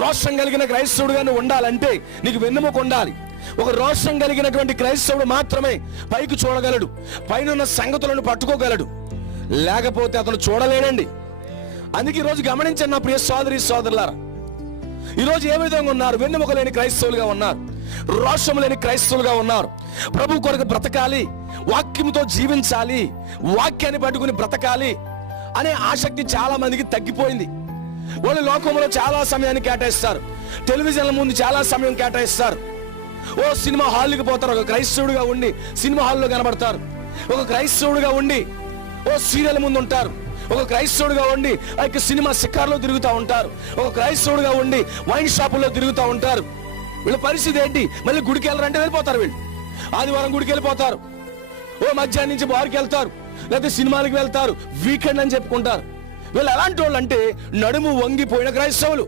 రోషం కలిగిన క్రైస్తవుడుగా నువ్వు ఉండాలంటే నీకు వెన్నెముక ఉండాలి. ఒక రోషం కలిగినటువంటి క్రైస్తవుడు మాత్రమే పైకి చూడగలడు, పైన సంగతులను పట్టుకోగలడు, లేకపోతే అతను చూడలేడండి. అందుకే ఈరోజు గమనించండి నా ప్రియ సోదరి సోదరులారా, ఈరోజు ఏ విధంగా ఉన్నారు? వెన్నెముక లేని క్రైస్తవులుగా ఉన్నారు, రోషం లేని క్రైస్తవులుగా ఉన్నారు. ప్రభు కొరకు బ్రతకాలి, వాక్యంతో జీవించాలి, వాక్యాన్ని పట్టుకుని బ్రతకాలి అనే ఆసక్తి చాలా మందికి తగ్గిపోయింది. వాళ్ళు లోకంలో చాలా సమయాన్ని కేటాయిస్తారు, టెలివిజన్ల ముందు చాలా సమయం కేటాయిస్తారు. ఓ సినిమా హాల్కి పోతారు, ఒక క్రైస్తవుడిగా ఉండి సినిమా హాల్లో కనబడతారు. ఒక క్రైస్తవుడిగా ఉండి ఓ సీరియల్ ముందు ఉంటారు. ఒక క్రైస్తవుడిగా ఉండి సినిమా శిఖర్లో తిరుగుతూ ఉంటారు. ఒక క్రైస్తవుడిగా ఉండి వైన్ షాపుల్లో తిరుగుతూ ఉంటారు. వీళ్ళ పరిస్థితి ఏంటి? మళ్ళీ గుడికి వెళ్ళారంటే వెళ్ళిపోతారు. వీళ్ళు ఆదివారం గుడికి వెళ్ళిపోతారు, ఓ మధ్యాహ్నం నుంచి బార్కి వెళ్తారు, లేకపోతే సినిమాలకు వెళ్తారు, వీకెండ్ అని చెప్పుకుంటారు. వీళ్ళు ఎలాంటి వాళ్ళు అంటే నడుము వంగిపోయిన క్రైస్తవులు.